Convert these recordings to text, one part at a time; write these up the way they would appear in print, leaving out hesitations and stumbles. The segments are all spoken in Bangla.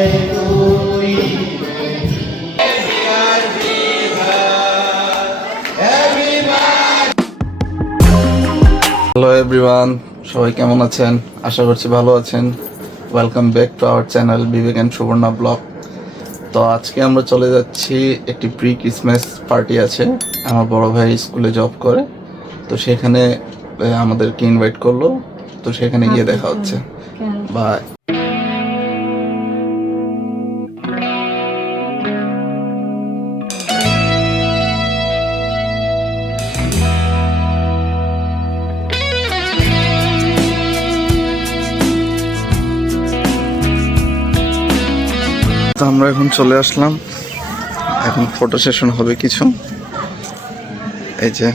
হ্যালো এভরিওয়ান, সবাই কেমন আছেন? আশা করছি ভালো আছেন। Welcome back to our channel Vivek and Subarna blog. তো আজকে আমরা চলে যাচ্ছি, একটি প্রি ক্রিসমাস পার্টি আছে। আমার বড় ভাই স্কুলে জব করে, তো সেখানে আমাদেরকে ইনভাইট করলো, তো সেখানে গিয়ে দেখা হচ্ছে। বাই। তো আমরা এখন চলে আসলাম, এখন ফটো সেশন হবে কিছু। এই যে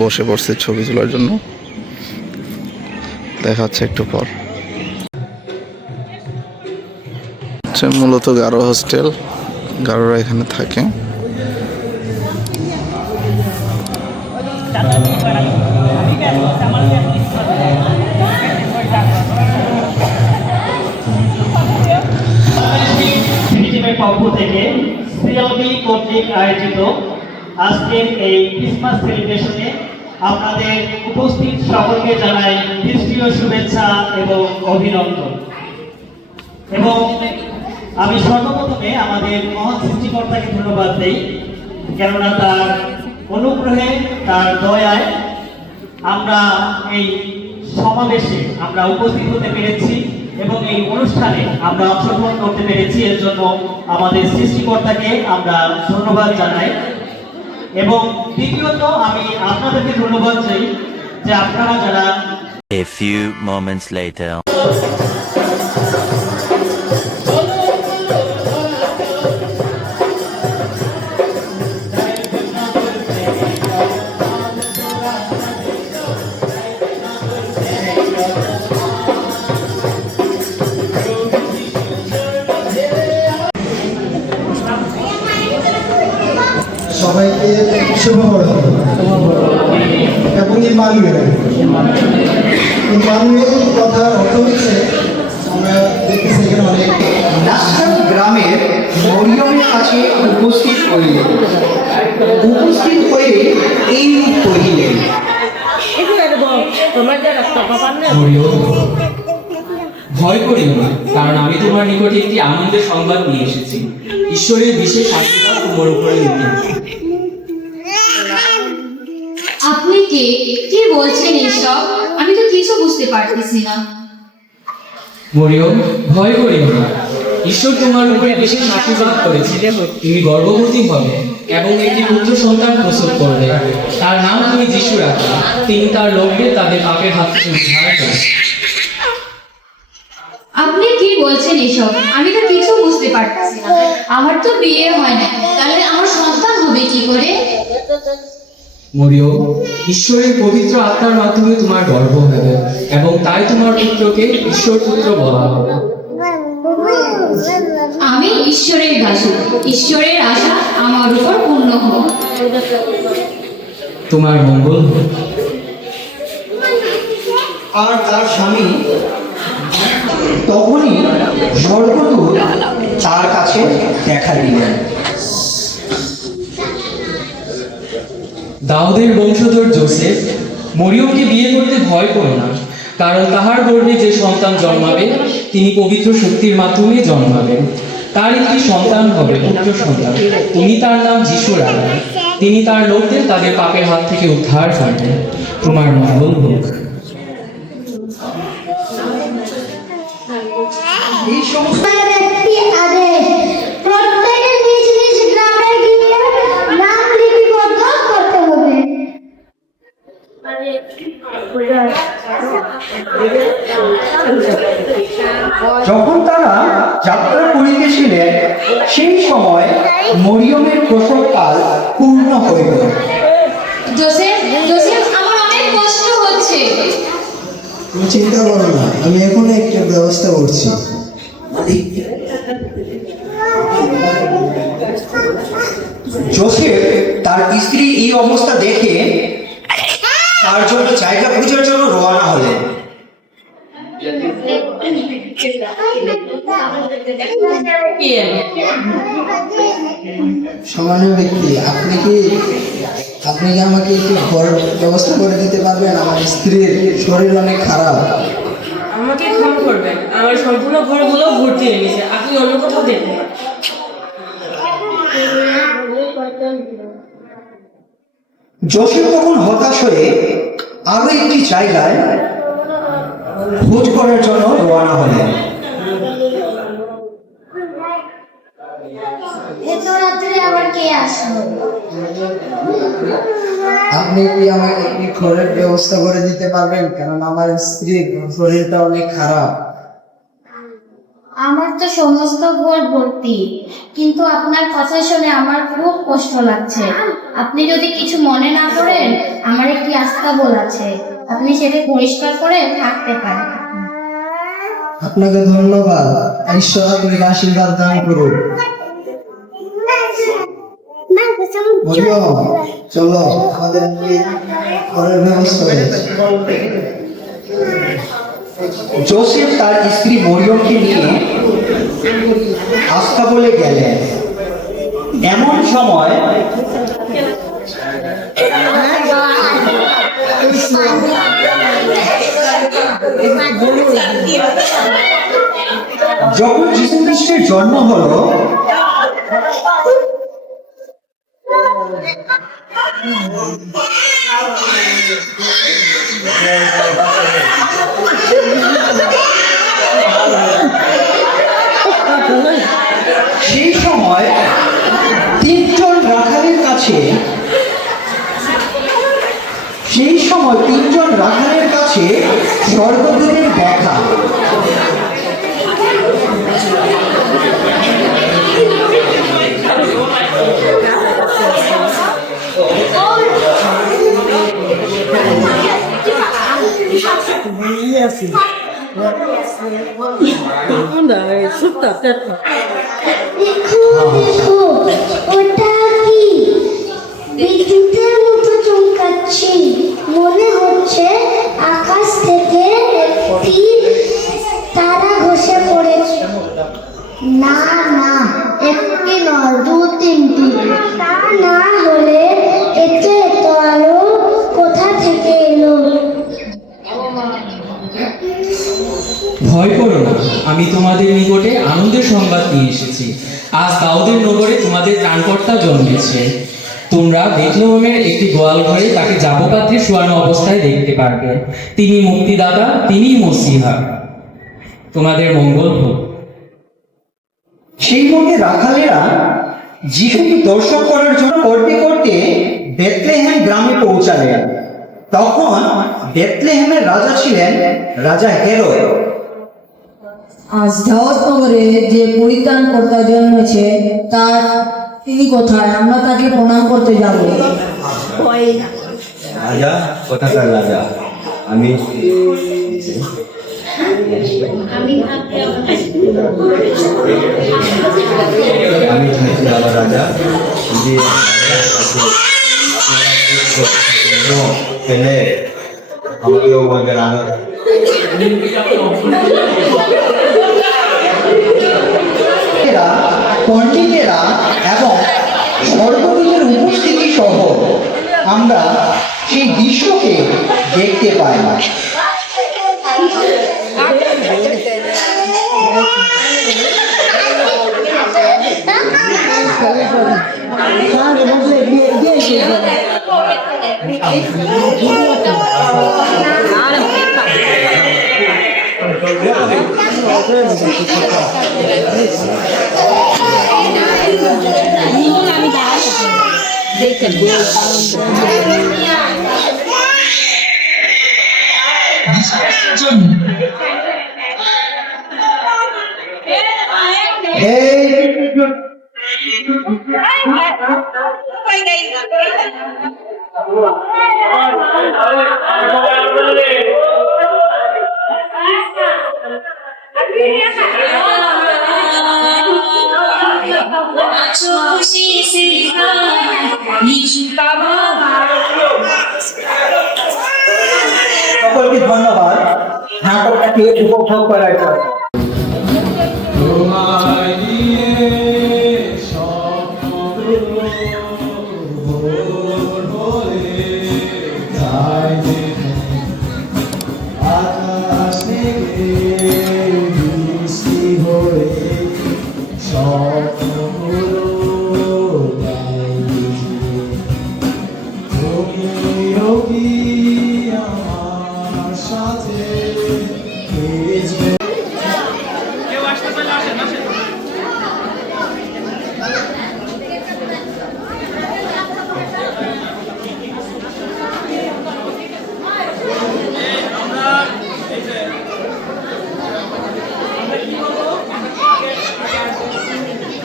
বসে পড়ছে ছবি তোলার জন্য, দেখা হচ্ছে একটু পর। মূলত গারো হোস্টেল, গারোরা এখানে থাকে। পক্ষ থেকে সিএলবি কর্তৃক আয়োজিত আজকের এই ক্রিসমাস সেলিব্রেশনে আপনাদের উপস্থিত সকলকে জানাই খ্রিস্টীয় শুভেচ্ছা এবং অভিনন্দন। এবং আমি সর্বপ্রথমে আমাদের মহান সৃষ্টিকর্তাকে ধন্যবাদ দেই, কেননা তার অনুগ্রহে, তার দয়ায় আমরা এই সমাবেশে আমরা উপস্থিত হতে পেরেছি এবং এই অনুষ্ঠানে আমরা অংশগ্রহণ করতে পেরেছি। এর জন্য আমাদের সৃষ্টিকর্তাকে আমরা ধন্যবাদ জানাই। এবং দ্বিতীয়ত আমি আপনাদেরকে ধন্যবাদ চাই যে আপনারা যারা A few moments later. সবাইকে শুভ বড়দিন এবং ইমানুয়েল কথার অর্থ হচ্ছে, আমরা দেখতেছি এখানে অনেক নাসরাত গ্রামের মরিয়মের কাছে উপস্থিত হয়ে এই রূপ কহিলেন, ভয় করিও না, কারণ আমি তোমার নিকটে একটি আনন্দের সংবাদ নিয়ে এসেছি। ঈশ্বরের বিশেষ আশীর্বাদ তোমার উপরে নিয়েছে। আপনি কে? কি বলছেন এসব? আমি তো কিছু বুঝতে পারতেছি না। মরিয়ম, ভয় করিও না, ঈশ্বর তোমার উপরে বিশেষ আশীর্বাদ করেছে। তুমি গর্ভবতী হবে এবং একটি পুত্র সন্তান প্রসব করবে। তার নাম তুমি যিশু রাখবে। তিনি তার লোকদের তাদের পাপের হাত থেকে উদ্ধার করবেন। আপনি কি বলছেন এসব? আমি তো কিছু বুঝতে পারতেছি না। আমার তো বিয়ে হয় না, তাহলে আমার সন্তান হবে কি করে? মরিয়ম, ঈশ্বরের পবিত্র আত্মার মাধ্যমে তোমার গর্ভ হবে এবং তাই তোমার পুত্রকে ঈশ্বর পুত্র বলা হবে। আমি ঈশ্বরের দাসী, ঈশ্বরের আশা আমার উপর পূর্ণ হোক। তোমার মঙ্গল হোক। আর তার স্বামী তখনই স্বর্গদূত তার কাছে দেখা দিলেন। দাউদের বংশধর যোসেফ, মরিয়মকে বিয়ে করতে ভয় করো না, কারণ তাহার গর্ভে যে সন্তান জন্মাবে তিনি পবিত্র শক্তির মাধ্যমে জন্মাবেন। তার একটি সন্তান হবে, পুত্র সন্তান। তুমি তার নাম যিশু রাখবে। তিনি তার লোকদের তাদের পাপের হাত থেকে উদ্ধার করবেন। তোমার মঙ্গল হোক। এই সমস্ত যখন তারা যাত্রা করিতেছিলেন, সেই সময় মরিয়মের প্রসবকাল পূর্ণ হইল। জোসেফ, জোসেফ, আমার অনেক কষ্ট হচ্ছে। তুমি চিন্তা করো না, আমি এখন একটা ব্যবস্থা করছি। যোসেফ তার স্ত্রী এই অবস্থা দেখে তার জন্য জায়গা খোঁজার জন্য রওনা হলেন। সম্মানীয় ব্যক্তি, আপনি কি আমাকে একটু ঘর ব্যবস্থা করে দিতে পারবেন? আমার স্ত্রীর শরীর অনেক খারাপ। আমাকে ক্ষমা করবেন, আমার সম্পূর্ণ ঘরগুলো ভর্তি হয়ে গেছে, আপনি অন্য কোথাও দেখুন। জোসেফ তখন হতাশ হয়ে আরো একটি জায়গায় খোঁজ করার জন্য রওনা হলেন। এত রাত্রে আবার কে আসলো? আপনি কি আমাকে একটি ঘরের ব্যবস্থা করে দিতে পারবেন? কারণ আমার স্ত্রীর শরীরটা অনেক খারাপ। আমার তো সমস্ত ঘর ভর্তি, কিন্তু আপনার কথা শুনে আমার খুব কষ্ট লাগছে। আপনি যদি কিছু মনে না করেন, আমার একটি আস্তাবল আছে, আপনি সেটা পরিষ্কার করে থাকতে পারেন। আপনাকে ধন্যবাদ। ঈশ্বর আপনাকে আশীর্বাদ দান করুন। মরিয়ম, চলো আমাদের ঘরের ব্যবস্থা হয়েছে। জোসেফ তার স্ত্রী মরিয়মকে নিয়ে আস্তাবলে গেলেন। এমন সময় যখন যীশু খ্রিস্টের জন্ম হলো, সেই সময় তিনজন রাখালের কাছে স্বর্গদূতের দেখা। দেখো, ওটা কি? বিদ্যুতের মতো চমকাচ্ছে। মনে হচ্ছে আকাশ থেকে তিন তারা ঘষে পড়েছে। না না, একটি নয়, দু তিনটি। তা না হলে এত এত আলো কোথা থেকে এলো? ভয় করো না, আমি তোমাদের নিকটে আনন্দের সংবাদ নিয়ে এসেছি। আজ দাউদের নগরে তোমাদের ত্রাণকর্তা জন্মেছে। তোমরা বেথলেহেমের একটি গোয়াল ঘরে তাকে যাবপাত্রে শোয়ানো অবস্থায় দেখতে পারবে। তিনি মুক্তিদাতা, তিনি মসিহা। তোমাদের মঙ্গল হোক। সেই মধ্যে রাখালেরা যিশুকে দর্শন করার জন্য করতে করতে বেথলেহেম গ্রামে পৌঁছালেন। তখন বেথলেহেমের রাজা ছিলেন রাজা হেরোদ। আজ দাউদ নগরে যে পরিত্রাণ কর্তা জন্মেছে, তার তিনি কোথায়? আমরা তাকে প্রণাম করতে যাব। রাজা কোথাকার রাজা? আমি থাকি আমার রাজা, যে পেলে আমাকেও বলবেন। পণ্ডিতেরা এবং স্বর্গদূতের উপস্থিতি সহ আমরা সেই দৃশ্যকে দেখতে পাই। সকলকে ধন্যবাদ নাটকটাকে উপভোগ করার জন্য।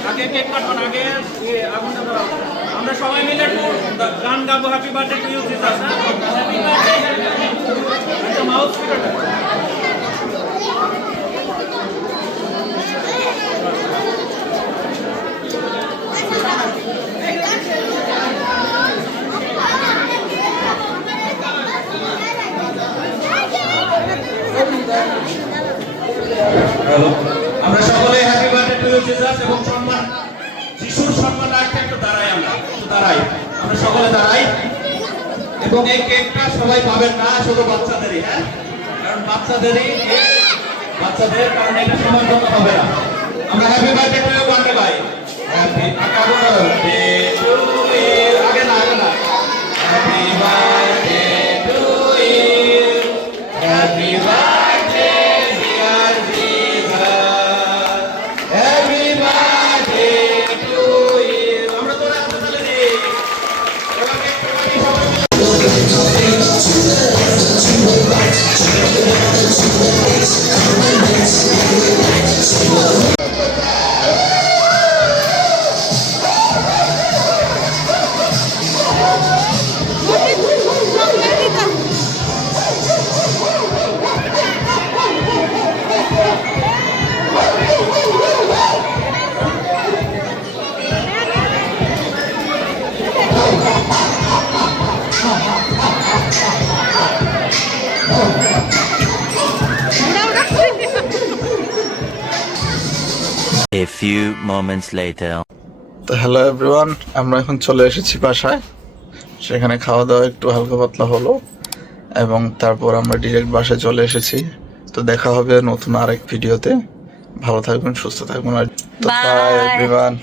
আগে কেক কাটবেন, আগে আগুনটা ধরাবো। আমরা সবাই মিলে গান গাবো, happy birthday to you Jesus. Happy birthday. আচ্ছা, মাউস স্পিকারটা আমরা সকলে happy birthday to you Jesus এবং সম্মান যিশুর সম্মান রাখতে একটু দাঁড়াই, আমরা সকলে দাঁড়াই এবং এই কেকটা সবাই পাবেন না, শুধু বাচ্চাদেরই, হ্যাঁ, কারণ বাচ্চাদের কারণ এটা সবার জন্য হবে না। আমরা হ্যাপি বার্থডে টু ইউ গানটা গাই। হ্যাপি বার্থডে টু ইউ, আগে না happy birthday to you, happy birthday dear Jesus, happy birthday to you. আমরা তো রাতে চলে যাই। এবার কেকটা কাটি সবাই। A few moments later. তো হ্যালো এভরিওয়ান, আমরা এখন চলে এসেছি বাসায়। সেখানে খাওয়া দাওয়া একটু হালকা পাতলা হলো এবং তারপর আমরা ডিরেক্ট বাসায় চলে এসেছি। তো দেখা হবে নতুন আরেক ভিডিওতে। ভালো থাকবেন, সুস্থ থাকবেন। By everyone.